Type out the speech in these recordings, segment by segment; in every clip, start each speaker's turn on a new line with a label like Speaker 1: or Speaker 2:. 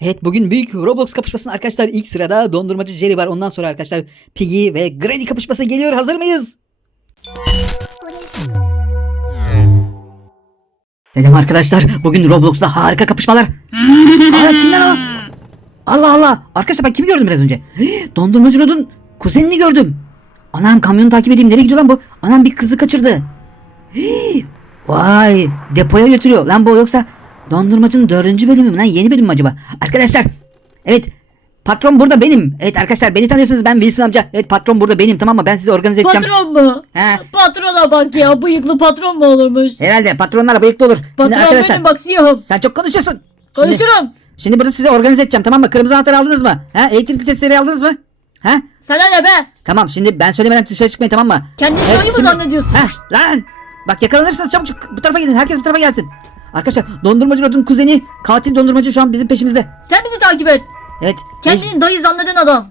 Speaker 1: Evet bugün büyük Roblox kapışmasının arkadaşlar ilk sırada dondurmacı Jerry var. Ondan sonra arkadaşlar Piggy ve Granny kapışması geliyor. Hazır mıyız? Selam arkadaşlar. Bugün Roblox'ta harika kapışmalar. Aa kimler o? Allah Allah. Arkadaşlar ben kimi gördüm biraz önce? Dondurmacı Rod'un kuzenini gördüm. Anam kamyonu takip edeyim. Nereye gidiyor lan bu? Anam bir kızı kaçırdı. Vay depoya götürüyor. Lan bu yoksa dondurmacının dördüncü bölümü mü lan? Yeni bölüm mü acaba? Arkadaşlar evet patron burada benim. Evet arkadaşlar beni tanıyorsunuz ben Wilson amca. Evet patron burada benim tamam mı? Ben sizi organize edeceğim.
Speaker 2: Patron mu?
Speaker 1: He.
Speaker 2: Patrona bak ya bıyıklı patron mu olurmuş?
Speaker 1: Herhalde patronlar bıyıklı olur. Şimdi
Speaker 2: Patron
Speaker 1: arkadaşlar
Speaker 2: benim bak siyahım.
Speaker 1: sen çok konuşuyorsun. Şimdi,
Speaker 2: Konuşurum.
Speaker 1: şimdi burada sizi organize edeceğim tamam mı? Kırmızı anahtarı aldınız mı? Ha? Elektrikli testleri aldınız mı? Ha?
Speaker 2: Sana ne be?
Speaker 1: Tamam şimdi ben söylemeden dışarı çıkmayın tamam mı?
Speaker 2: Kendi
Speaker 1: Evet,
Speaker 2: evet, mı
Speaker 1: şimdi-
Speaker 2: zannediyorsun?
Speaker 1: Heh, lan. Bak yakalanırsınız çabuk bu tarafa gidin. Herkes bu tarafa gelsin. Arkadaşlar dondurmacı Rod'un kuzeni katil dondurmacı şu an bizim peşimizde.
Speaker 2: Sen bizi takip et.
Speaker 1: Evet.
Speaker 2: Kendini dayı zanneden adam.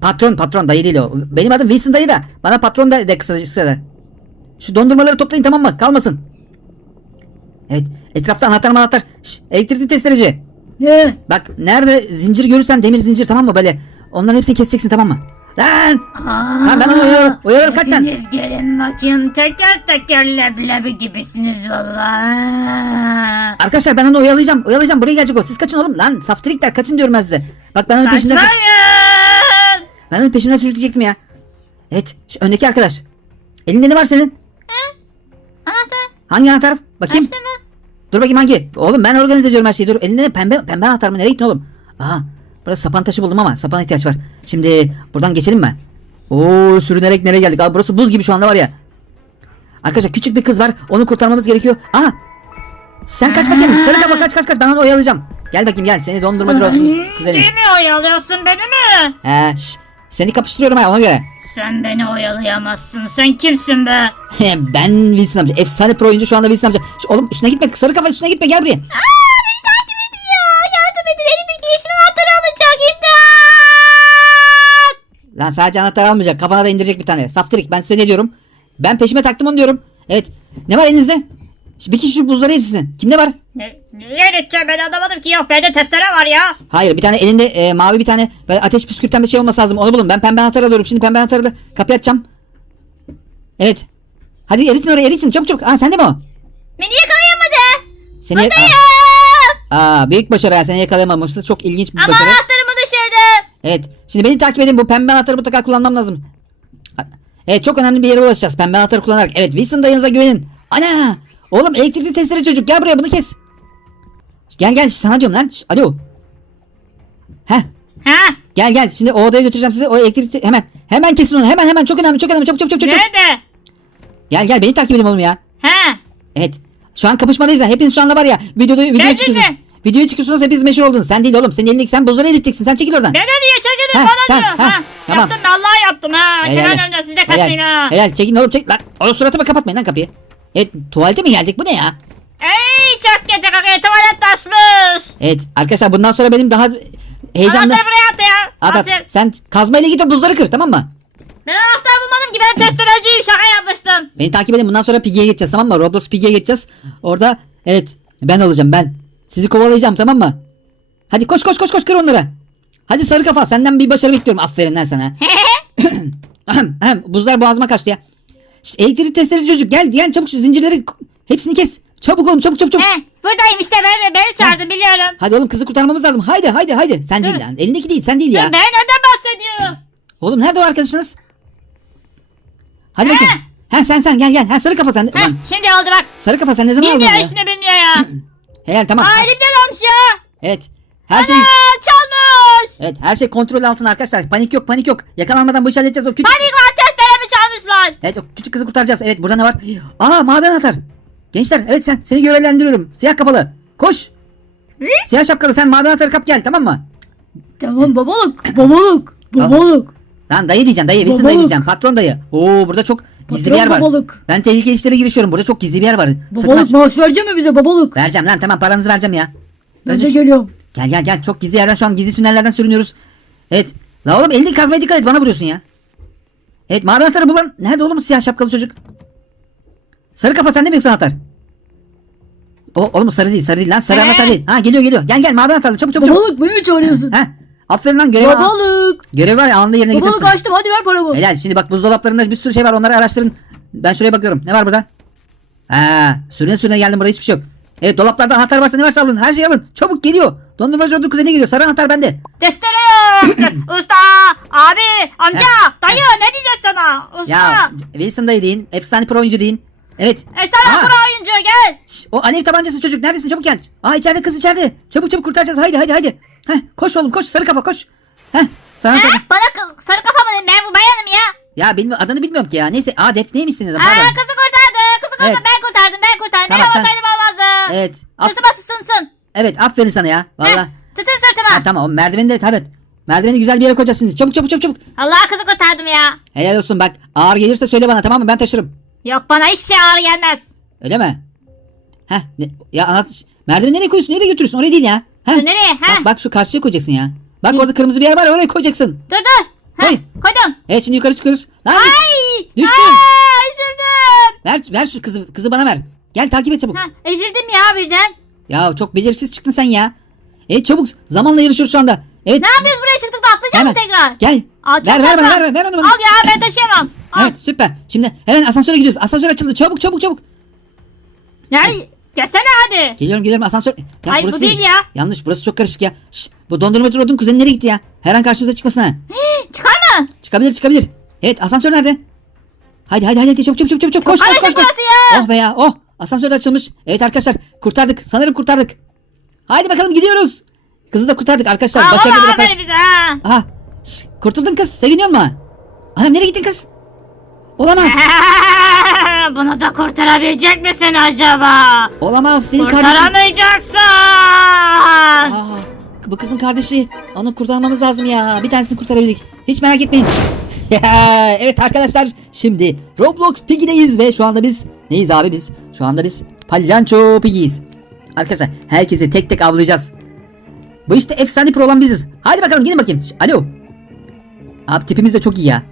Speaker 1: Patron patron dayı değil o. Benim adım Wilson dayı da. Bana patron da de kısa kısa Şu dondurmaları toplayın tamam mı? Kalmasın. Evet. Etrafta anahtar anahtar. Şş, elektrikli testereci.
Speaker 2: He.
Speaker 1: Bak nerede zincir görürsen demir zincir tamam mı böyle. Onların hepsini keseceksin tamam mı? Lan! Ha, ben onu uyarırım. Uyarırım kaç sen.
Speaker 2: Hepiniz gelin bakayım teker teker leblebi gibisiniz valla.
Speaker 1: Arkadaşlar ben onu oyalayacağım. Oyalayacağım. Buraya gelecek o. Siz kaçın oğlum. Lan saftirikler kaçın diyorum ben size. Bak ben onun peşinden...
Speaker 2: Kaçmayın.
Speaker 1: Ben onun peşinden sürükleyecektim ya. Evet. Şu öndeki arkadaş. Elinde ne var senin?
Speaker 2: Anahtar.
Speaker 1: Hangi anahtar? Bakayım.
Speaker 2: Açtı mı?
Speaker 1: Dur bakayım hangi? Oğlum ben organize ediyorum her şeyi. Dur. Elinde ne? Pembe, pembe anahtar mı? Nereye gittin oğlum? Aha. Burada sapan taşı buldum ama sapana ihtiyaç var. Şimdi buradan geçelim mi? Oo sürünerek nereye geldik? Abi burası buz gibi şu anda var ya. Arkadaşlar küçük bir kız var. Onu kurtarmamız gerekiyor. Aha. Sen kaç bakayım. Sarı kafa kaç kaç kaç. Ben onu oyalayacağım. Gel bakayım gel. Seni dondurmacı olsun. Kuzenim.
Speaker 2: Kimi oyalıyorsun beni mi?
Speaker 1: He şş. Seni kapıştırıyorum ha ona göre.
Speaker 2: Sen beni oyalayamazsın. Sen kimsin be?
Speaker 1: ben Wilson amca. Efsane pro oyuncu şu anda Wilson amca. Şş, oğlum üstüne gitme. Sarı kafa üstüne gitme. Gel buraya.
Speaker 2: takip ediyor. Yardım edin. Elimdeki yeşil
Speaker 1: Lan sadece anahtar almayacak. Kafana da indirecek bir tane. Saftirik ben size ne diyorum? Ben peşime taktım onu diyorum. Evet. Ne var elinizde? Bir kişi şu buzları eritsin. Kimde var?
Speaker 2: Ne, niye edeceğim ben anlamadım ki. Yok bende testere var ya.
Speaker 1: Hayır bir tane elinde e, mavi bir tane böyle ateş püskürten bir şey olması lazım. Onu bulun. Ben pembe anahtar alıyorum. Şimdi pembe anahtarla kapıyı açacağım. Evet. Hadi eritin oraya eritsin. Çabuk çabuk. Aa sende mi o?
Speaker 2: Beni yakalayamadı.
Speaker 1: Seni Aa, aa, büyük başarı ya. Seni yakalayamamışız. Çok ilginç bir
Speaker 2: Ama
Speaker 1: başarı.
Speaker 2: anahtarımı düşürdü.
Speaker 1: Evet. Şimdi beni takip edin. Bu pembe anahtarı mutlaka kullanmam lazım. Evet çok önemli bir yere ulaşacağız. Pembe anahtarı kullanarak. Evet Wilson dayınıza güvenin. Ana! Oğlum elektrikli testere çocuk. Gel buraya bunu kes. Gel gel sana diyorum lan. Şş, alo. Heh.
Speaker 2: Ha?
Speaker 1: Gel gel. Şimdi o odaya götüreceğim sizi. O elektrikli hemen. Hemen kesin onu. Hemen hemen. Çok önemli. Çok önemli. Çabuk çabuk çabuk. çabuk.
Speaker 2: Nerede?
Speaker 1: Gel gel beni takip edin oğlum ya.
Speaker 2: Ha?
Speaker 1: Evet. Şu an kapışmadayız. Hepiniz şu anda var ya. Videoda videoya çıkıyorsunuz.
Speaker 2: De.
Speaker 1: Videoya çıkıyorsunuz hepiniz meşhur oldunuz. Sen değil oğlum. Senin elindeki sen buzları eriteceksin. Sen çekil oradan.
Speaker 2: Ben diye çekilin
Speaker 1: Ha,
Speaker 2: bana
Speaker 1: sen,
Speaker 2: diyor.
Speaker 1: ha,
Speaker 2: Ha,
Speaker 1: tamam.
Speaker 2: Yaptım vallahi yaptım ha.
Speaker 1: Helal.
Speaker 2: Kenan önünde siz de kaçmayın
Speaker 1: Helal.
Speaker 2: ha.
Speaker 1: Helal çekin oğlum çek lan. O suratıma kapatmayın lan kapıyı. Evet tuvalete mi geldik bu ne ya?
Speaker 2: Ey çok kötü kokuyor tuvalet taşmış.
Speaker 1: Evet arkadaşlar bundan sonra benim daha heyecanlı.
Speaker 2: Anahtarı buraya at ya.
Speaker 1: At at.
Speaker 2: Atın.
Speaker 1: Sen kazmayla git o buzları kır tamam mı?
Speaker 2: Ben anahtar bulmadım ki ben testereciyim şaka yapmıştım.
Speaker 1: Beni takip edin bundan sonra Piggy'ye geçeceğiz tamam mı? Roblox Piggy'ye geçeceğiz. Orada evet ben olacağım ben. Sizi kovalayacağım tamam mı? Hadi koş koş koş koş kır onları. Hadi sarı kafa senden bir başarı bekliyorum. Aferin lan sana. Ahem, ahem, Buzlar boğazıma kaçtı ya. İşte elektrik testleri çocuk gel gel çabuk şu zincirleri hepsini kes. Çabuk oğlum çabuk çabuk çabuk.
Speaker 2: He, buradayım işte ben, beni çağırdın biliyorum.
Speaker 1: Hadi oğlum kızı kurtarmamız lazım. Haydi haydi haydi. Sen değil lan. Elindeki değil sen değil ya.
Speaker 2: Ben neden bahsediyorum?
Speaker 1: Oğlum nerede o arkadaşınız? Hadi bakayım. Ha sen sen gel gel. Ha sarı kafa sen.
Speaker 2: Heh,
Speaker 1: Ulan
Speaker 2: şimdi oldu bak.
Speaker 1: sarı kafa sen ne zaman aldın
Speaker 2: Bilmiyor
Speaker 1: onu ya?
Speaker 2: işini bilmiyor ya.
Speaker 1: Helal tamam.
Speaker 2: Aa elimden almış ya.
Speaker 1: Evet. Her şey
Speaker 2: Aa çalmış.
Speaker 1: Evet her şey kontrol altında arkadaşlar. Panik yok panik yok. Yakalanmadan bu işi halledeceğiz. O küçük
Speaker 2: Panik var testeremi çalmışlar.
Speaker 1: Evet o küçük kızı kurtaracağız. Evet burada ne var? Aa mavi anahtar. Gençler evet sen seni görevlendiriyorum. Siyah kafalı. Koş. Siyah şapkalı sen mavi anahtarı kap gel tamam mı?
Speaker 2: Tamam babalık. Babalık.
Speaker 1: Babalık. Lan dayı diyeceğim dayı. Wilson dayı
Speaker 2: Babalık.
Speaker 1: diyeceğim. Patron dayı. Oo burada çok gizli bir yer var.
Speaker 2: babalık.
Speaker 1: Ben tehlikeli işlere girişiyorum. Burada çok gizli bir yer var. Sakın
Speaker 2: Babalık
Speaker 1: aç.
Speaker 2: maaş verecek mi bize babalık?
Speaker 1: Vereceğim lan tamam paranızı vereceğim ya.
Speaker 2: Ben
Speaker 1: Önce-
Speaker 2: de geliyorum.
Speaker 1: Gel gel gel çok gizli yerden şu an gizli tünellerden sürünüyoruz. Evet. La oğlum elini kazmaya dikkat et bana vuruyorsun ya. Evet mavi anahtarı bulan. Nerede oğlum siyah şapkalı çocuk? Sarı kafa sende mi yoksa anahtar? O, oğlum sarı değil sarı değil lan. Sarı
Speaker 2: Ee?
Speaker 1: anahtar değil. Ha geliyor geliyor. Gel gel mavi anahtarlı çabuk çabuk çabuk.
Speaker 3: Babalık beni mi çağırıyorsun?
Speaker 1: Ha. Aferin lan görev al.
Speaker 3: Babalık.
Speaker 1: Görev var ya anında yerine
Speaker 3: Babalık
Speaker 1: getirsin.
Speaker 3: açtım hadi ver paramı.
Speaker 1: Helal. Şimdi bak buzdolaplarında bir sürü şey var. Onları araştırın. Ben şuraya bakıyorum. Ne var burada? Ha, sürüne sürüne geldim burada hiçbir şey yok. Evet dolaplarda anahtar varsa ne varsa alın. Her şeyi alın. Çabuk geliyor. Dondurmacı ordu kuzeni geliyor. Sarı anahtar bende.
Speaker 2: Testere. Usta. Abi. Amca. Dayı ne diyeceğiz sana? Usta.
Speaker 1: Ya Wilson dayı deyin. Efsane pro oyuncu deyin. Evet.
Speaker 2: Esra
Speaker 1: Aa,
Speaker 2: pro oyuncu gel.
Speaker 1: şş, o alev tabancası çocuk. Neredesin? Çabuk gel. Aa içeride kız içeride. Çabuk çabuk kurtaracağız. Haydi haydi haydi. Heh, koş oğlum koş. Sarı kafa koş. Heh, sana sarı.
Speaker 2: Ha, bana kı- sarı kafa mı? Ben bu bayanım ya.
Speaker 1: Ya bilmiyorum adını bilmiyorum ki ya. Neyse. Aa Defne'ymişsiniz.
Speaker 2: Aa,
Speaker 1: Pardon.
Speaker 2: kızı kurtardı. Kızı kurtardı.
Speaker 1: Evet.
Speaker 2: Ben kurtardım. Ben kurtardım.
Speaker 1: Tamam,
Speaker 2: ben
Speaker 1: sen-
Speaker 2: olmasaydım olmazdı.
Speaker 1: Evet. Af-
Speaker 2: Sırtıma susunsun.
Speaker 1: evet aferin sana ya. Valla.
Speaker 2: Tutun sırtıma.
Speaker 1: Ha, tamam o merdiveni de evet. Merdiveni güzel bir yere şimdi. Çabuk çabuk çabuk çabuk.
Speaker 2: Allah kızı kurtardım ya.
Speaker 1: Helal olsun bak. Ağır gelirse söyle bana tamam mı? Ben taşırım.
Speaker 2: Yok bana hiçbir şey ağır gelmez.
Speaker 1: Öyle mi? Heh. Ne, ya anlat. Merdiveni nereye koyuyorsun? Nereye götürüyorsun? Oraya değil ya. Heh.
Speaker 2: Nereye? Ha?
Speaker 1: Bak bak şu karşıya koyacaksın ya. Bak orada kırmızı bir yer var ya oraya koyacaksın.
Speaker 2: Dur dur. Ha,
Speaker 1: Koy.
Speaker 2: koydum.
Speaker 1: Evet şimdi yukarı çıkıyoruz. Lan
Speaker 2: Ay.
Speaker 1: Düştüm.
Speaker 2: Aa, ezildim.
Speaker 1: ver ver şu kızı kızı bana ver. Gel takip et çabuk.
Speaker 2: Ha, ezildim ya birden.
Speaker 1: Ya çok belirsiz çıktın sen ya. Evet çabuk zamanla yarışıyoruz şu anda. Evet.
Speaker 2: Ne yapıyoruz buraya çıktık da atlayacağız mı tekrar?
Speaker 1: Gel.
Speaker 2: Aa, çok
Speaker 1: ver ver bana
Speaker 2: saçma.
Speaker 1: ver, ver ver onu bana.
Speaker 2: Al ya ben taşıyamam. Al.
Speaker 1: Evet süper. Şimdi hemen asansöre gidiyoruz. Asansör açıldı. Çabuk çabuk çabuk.
Speaker 2: Yani gelsene hadi.
Speaker 1: Geliyorum geliyorum asansör. Ya
Speaker 2: Ay, bu değil ya.
Speaker 1: Yanlış burası çok karışık ya. Şş, bu dondurmacı Rod'un kuzeni nereye gitti ya? Her an karşımıza çıkmasın ha.
Speaker 2: Çıkar mı?
Speaker 1: Çıkabilir çıkabilir. Evet asansör nerede? Hadi hadi hadi çabuk çabuk çabuk çabuk. Koş koş koş. koş.
Speaker 2: burası ya.
Speaker 1: Oh be ya oh. Asansör de açılmış. Evet arkadaşlar kurtardık. Sanırım kurtardık. Haydi bakalım gidiyoruz. Kızı da kurtardık arkadaşlar.
Speaker 2: Aa,
Speaker 1: Başarılı bir
Speaker 2: valla bize ha.
Speaker 1: Aha. şş, kurtuldun kız. Seviniyor mu? Anam nereye gittin kız? Olamaz.
Speaker 2: Bunu da kurtarabilecek misin acaba?
Speaker 1: Olamaz. Senin kardeşin.
Speaker 2: Kurtaramayacaksın.
Speaker 1: Aa, bu kızın kardeşi. Onu kurtarmamız lazım ya. Bir tanesini kurtarabildik. Hiç merak etmeyin. evet arkadaşlar şimdi Roblox Piggy'deyiz ve şu anda biz neyiz abi biz? Şu anda biz Palyanço Piggy'yiz. Arkadaşlar herkesi tek tek avlayacağız. Bu işte efsane pro olan biziz. Hadi bakalım gidin bakayım. Alo. Abi tipimiz de çok iyi ya.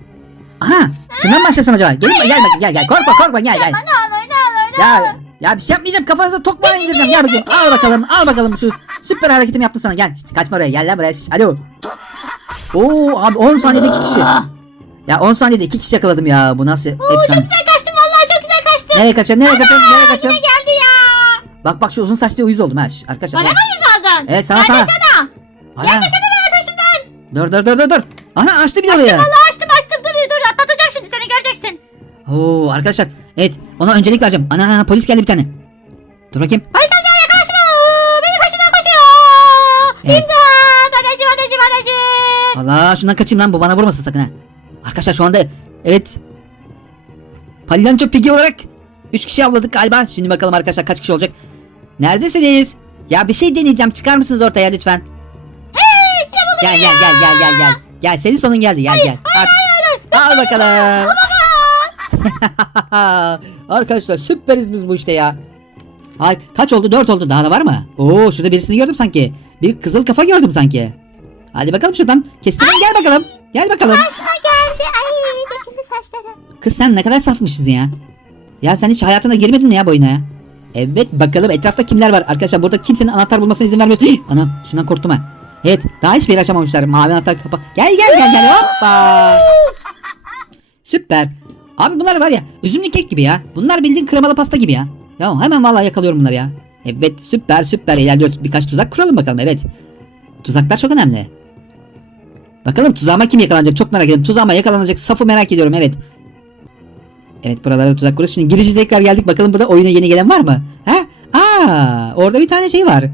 Speaker 1: Aha şundan mı başlasam acaba? Gelin gel bakayım gel gel korkma korkma gel gel.
Speaker 2: Ne olur ne olur ne
Speaker 1: Ya
Speaker 2: olur.
Speaker 1: ya bir şey yapmayacağım kafanıza tokmağa indireceğim gel bakayım al bakalım al bakalım şu süper hareketimi yaptım sana gel Şişt, kaçma oraya gel lan buraya alo Oo abi 10 saniyede 2 kişi Ya 10 saniyede 2 kişi yakaladım ya bu nasıl efsane
Speaker 2: Güzel kaçtın vallahi çok güzel kaçtın.
Speaker 1: Nereye kaçıyorsun nereye kaçıyorsun nereye kaçıyorsun
Speaker 2: Geldi ya.
Speaker 1: Bak bak şu uzun saçlı uyuz oldum ha Şişt, arkadaşlar
Speaker 2: Bana mı yüz aldın?
Speaker 1: Evet sana
Speaker 2: Gel
Speaker 1: sana
Speaker 2: sana.
Speaker 1: Ana.
Speaker 2: Gelsene benim peşimden.
Speaker 1: Dur dur dur dur dur Aha açtı bir oraya
Speaker 2: Vallahi açtım açtım
Speaker 1: Oo arkadaşlar evet ona öncelik vereceğim Ana polis geldi bir tane Dur bakayım
Speaker 2: Polis amca yakala şunu. Benim peşimden koşuyor.
Speaker 1: Evet.
Speaker 2: İmdat. Anneciğim anneciğim anneciğim.
Speaker 1: Allah şundan kaçayım lan bu bana vurmasın sakın ha. Arkadaşlar şu anda evet. Palyanço Piggy olarak 3 kişi avladık galiba. Şimdi bakalım arkadaşlar kaç kişi olacak. Neredesiniz? Ya bir şey deneyeceğim çıkar mısınız ortaya lütfen? Gel gel gel gel gel gel. Gel senin sonun geldi gel gel. Artık. Al bakalım. arkadaşlar süperiz biz bu işte ya. Har kaç oldu? 4 oldu. Daha da var mı? Oo şurada birisini gördüm sanki. Bir kızıl kafa gördüm sanki. Hadi bakalım şuradan. Kestirelim gel bakalım. Gel bakalım.
Speaker 2: Başıma geldi. Ay döküldü saçlarım.
Speaker 1: Kız sen ne kadar safmışsın ya. Ya sen hiç hayatına girmedin mi ya bu oyuna ya? Evet bakalım etrafta kimler var? Arkadaşlar burada kimsenin anahtar bulmasına izin vermiyoruz. Hih, Anam şundan korktum ha. Evet daha hiçbir yeri açamamışlar. Mavi anahtar kapa. Gel gel gel gel hoppa. Süper. Abi bunlar var ya üzümlü kek gibi ya. Bunlar bildiğin kremalı pasta gibi ya. Ya hemen vallahi yakalıyorum bunları ya. Evet süper süper ilerliyoruz. Birkaç tuzak kuralım bakalım evet. Tuzaklar çok önemli. Bakalım tuzağıma kim yakalanacak çok merak ediyorum. Tuzağıma yakalanacak safı merak ediyorum evet. Evet buralara tuzak kuruyoruz. Şimdi girişi tekrar geldik. Bakalım burada oyuna yeni gelen var mı? Ha? Aa, orada bir tane şey var.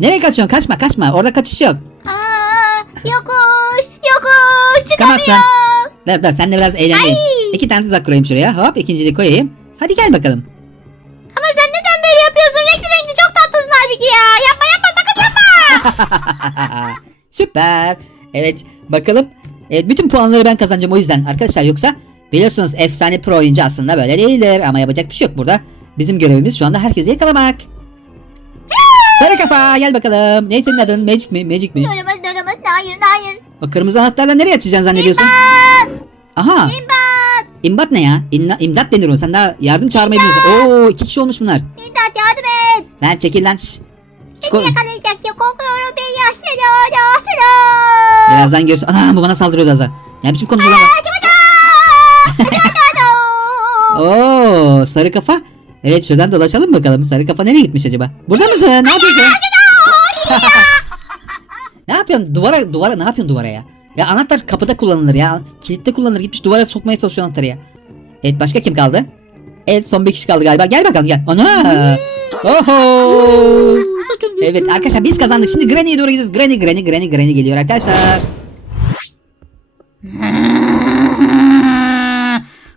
Speaker 1: Nereye kaçıyorsun? Kaçma kaçma. Orada kaçış yok.
Speaker 2: Aa, yokuş yokuş
Speaker 1: Çıkamazsın. Dur dur sen de biraz eğleneyim. İki tane tuzak kurayım şuraya. Hop ikinciyi koyayım. Hadi gel bakalım.
Speaker 2: Ama sen neden böyle yapıyorsun? Renkli renkli çok tatlısın halbuki ya. Yapma yapma sakın yapma.
Speaker 1: Süper. Evet bakalım. Evet bütün puanları ben kazanacağım o yüzden arkadaşlar yoksa biliyorsunuz efsane pro oyuncu aslında böyle değildir ama yapacak bir şey yok burada. Bizim görevimiz şu anda herkesi yakalamak. Sarı kafa gel bakalım. Ne senin adın? Magic mi? Magic mi?
Speaker 2: Dönemez dönemez hayır hayır.
Speaker 1: O kırmızı anahtarla nereye açacaksın zannediyorsun? Aha.
Speaker 2: İmdat.
Speaker 1: İmdat ne ya? İmdat denir o. Sen daha yardım çağırmayı bilmiyorsun. Oo iki kişi olmuş bunlar.
Speaker 2: İmdat yardım et.
Speaker 1: Lan çekil lan. Şşş. Oğlum.
Speaker 2: yakalayacak ya korkuyorum ben yaşlıyorum.
Speaker 1: Birazdan görsün. Ana bu bana saldırıyordu az daha. Ne biçim konuşuyor lan? Oo sarı kafa. Evet şuradan dolaşalım bakalım. Sarı kafa nereye gitmiş acaba? Burada mısın? Ne yapıyorsun? ne yapıyorsun? Duvara duvara ne yapıyorsun duvara ya? Ya anahtar kapıda kullanılır ya. Kilitte kullanılır. Gitmiş duvara sokmaya çalışıyor anahtarı ya. Evet başka kim kaldı? Evet son bir kişi kaldı galiba. Gel bakalım gel. Ana! Oho! Evet arkadaşlar biz kazandık. Şimdi Granny'ye doğru gidiyoruz. Granny Granny Granny Granny geliyor arkadaşlar.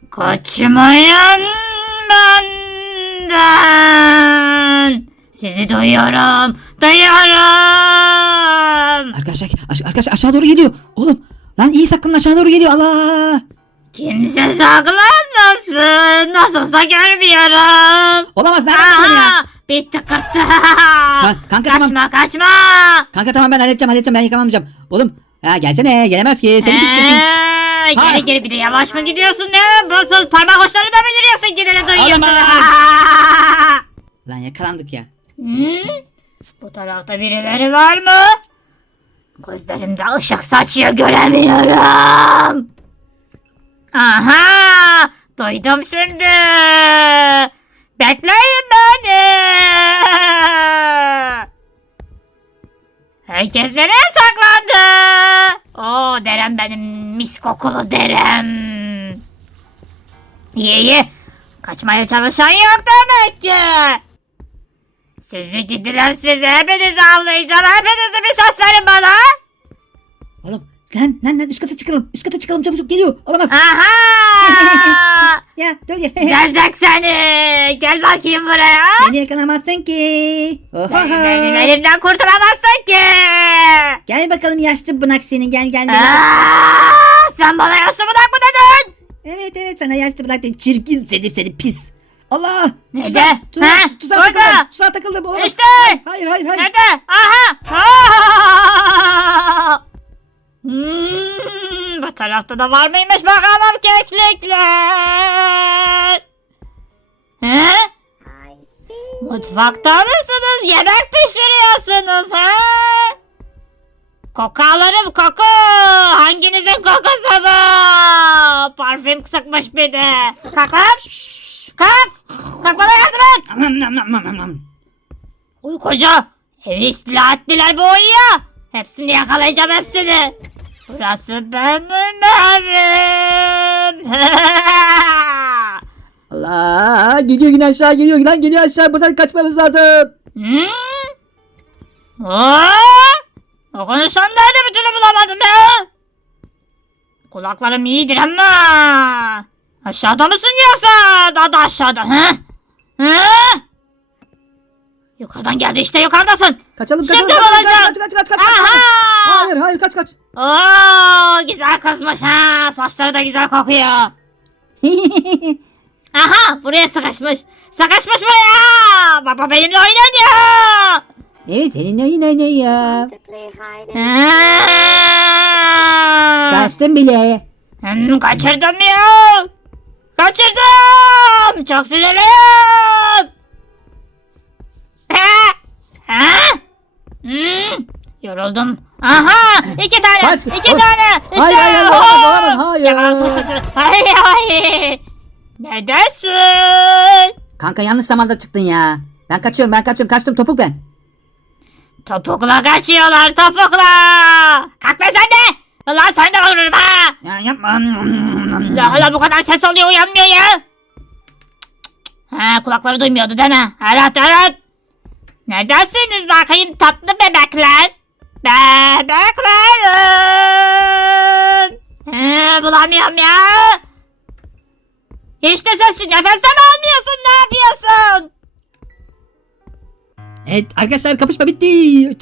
Speaker 2: Kaçmayın benden. Sizi duyuyorum. Duyuyorum.
Speaker 1: Arkadaşlar aş- arkadaşlar aşağı doğru geliyor. Oğlum lan iyi saklanın aşağı doğru geliyor. Allah!
Speaker 2: Kimse saklanmasın. Nasılsa görmüyorum.
Speaker 1: Olamaz nereden buldun ya?
Speaker 2: Aha, bitti kırttı.
Speaker 1: kanka, tamam.
Speaker 2: kaçma kaçma.
Speaker 1: Kanka tamam ben halledeceğim halledeceğim ben yakalanmayacağım. Oğlum ya gelsene gelemez ki seni pis çirkin.
Speaker 2: Ee,
Speaker 1: Ha.
Speaker 2: geri geri bir de yavaş mı gidiyorsun ne? Sus parmak uçlarına mı yürüyorsun? Gidene duyuyorsun. Aa!
Speaker 1: Lan yakalandık ya.
Speaker 2: Hmm? Bu tarafta birileri var mı? Gözlerimde ışık saçıyor göremiyorum. Aha! Duydum şimdi. Bekleyin beni. Herkes nereye saklandı? Oo derem benim mis kokulu derem. İyi iyi. Kaçmaya çalışan yok demek ki. Sizi gidiler sizi hepinizi avlayacağım. Hepinizi bir ses verin bana.
Speaker 1: Oğlum lan lan lan üst kata çıkalım. Üst kata çıkalım çabuk geliyor. Olamaz.
Speaker 2: Aha!
Speaker 1: ya dur ya.
Speaker 2: Zerzek seni. Gel bakayım buraya.
Speaker 1: Beni yakalamazsın ki. Oho.
Speaker 2: Benim, benim elimden kurtulamazsın ki.
Speaker 1: Gel bakalım yaşlı bunak senin gel gel. gel.
Speaker 2: Aa, sen bana yaşlı budak mı dedin?
Speaker 1: Evet evet sana yaşlı bunak değil. Çirkin seni seni pis. Allah.
Speaker 2: Nerede?
Speaker 1: Tuzağa, tuzağa,
Speaker 2: Ha?
Speaker 1: tuzağa
Speaker 2: Burada.
Speaker 1: takıldım. Tuzağa takıldım. Olamaz.
Speaker 2: İşte.
Speaker 1: Hayır hayır hayır.
Speaker 2: Nerede? Aha! Aa! Hmm, bu tarafta da var mıymış bakalım keklikler? He? Mutfakta mısınız? Yemek pişiriyorsunuz ha? Koku alırım koku. Hanginizin kokusu bu? Parfüm sıkmış bir de. Kalk lan. Kalk. Kalk bana yardım et.
Speaker 1: Nam, nam, nam, nam, nam, nam.
Speaker 2: Uykucu. Evi istila ettiler bu uyuyor. Hepsini yakalayacağım hepsini. Burası benim evim.
Speaker 1: Allah geliyor yine aşağı geliyor lan geliyor aşağı buradan kaçmamız lazım.
Speaker 2: hmm? Aa! O konuşan nerede bir türlü bulamadım ya. Kulaklarım iyidir ama. Aşağıda mısın yoksa? Daha da aşağıda. Hı? Hı? Yukarıdan geldi işte yukarıdasın.
Speaker 1: Kaçalım
Speaker 2: Şimdi
Speaker 1: kaçalım kaç,
Speaker 2: bulacağım.
Speaker 1: kaç kaç kaç kaç kaç.
Speaker 2: Aha!
Speaker 1: Hayır hayır kaç kaç.
Speaker 2: Oo, güzel kızmış ha. Saçları da güzel kokuyor. Aha buraya sıkışmış. Sıkışmış buraya. Baba benimle oyun oynuyor.
Speaker 1: evet seninle.
Speaker 2: Ha.
Speaker 1: Kaçtım bile.
Speaker 2: Hmm, kaçırdım ya. Kaçırdım. Çok sinirliyim. Ha. Ha. Hmm, yoruldum. Aha iki tane.
Speaker 1: Kaç.
Speaker 2: iki tane. İşte.
Speaker 1: Hayır, hayır, hayır, olamaz, hayır.
Speaker 2: Hayır hayır. Neredesin?
Speaker 1: Kanka yanlış zamanda çıktın ya. Ben kaçıyorum ben kaçıyorum kaçtım topuk ben.
Speaker 2: Topukla kaçıyorlar topukla. Kalk be sen de. Ulan sen de.
Speaker 1: Ya yapma.
Speaker 2: La hala bu kadar ses oluyor uyanmıyor ya. Ha kulakları duymuyordu değil mi? Evet evet. Neredesiniz bakayım tatlı bebekler? Bebeklerim. Ha, bulamıyorum ya. Hiç de ses nefes de mi almıyorsun ne yapıyorsun?
Speaker 1: Evet arkadaşlar kapışma bitti. Hoşçakalın.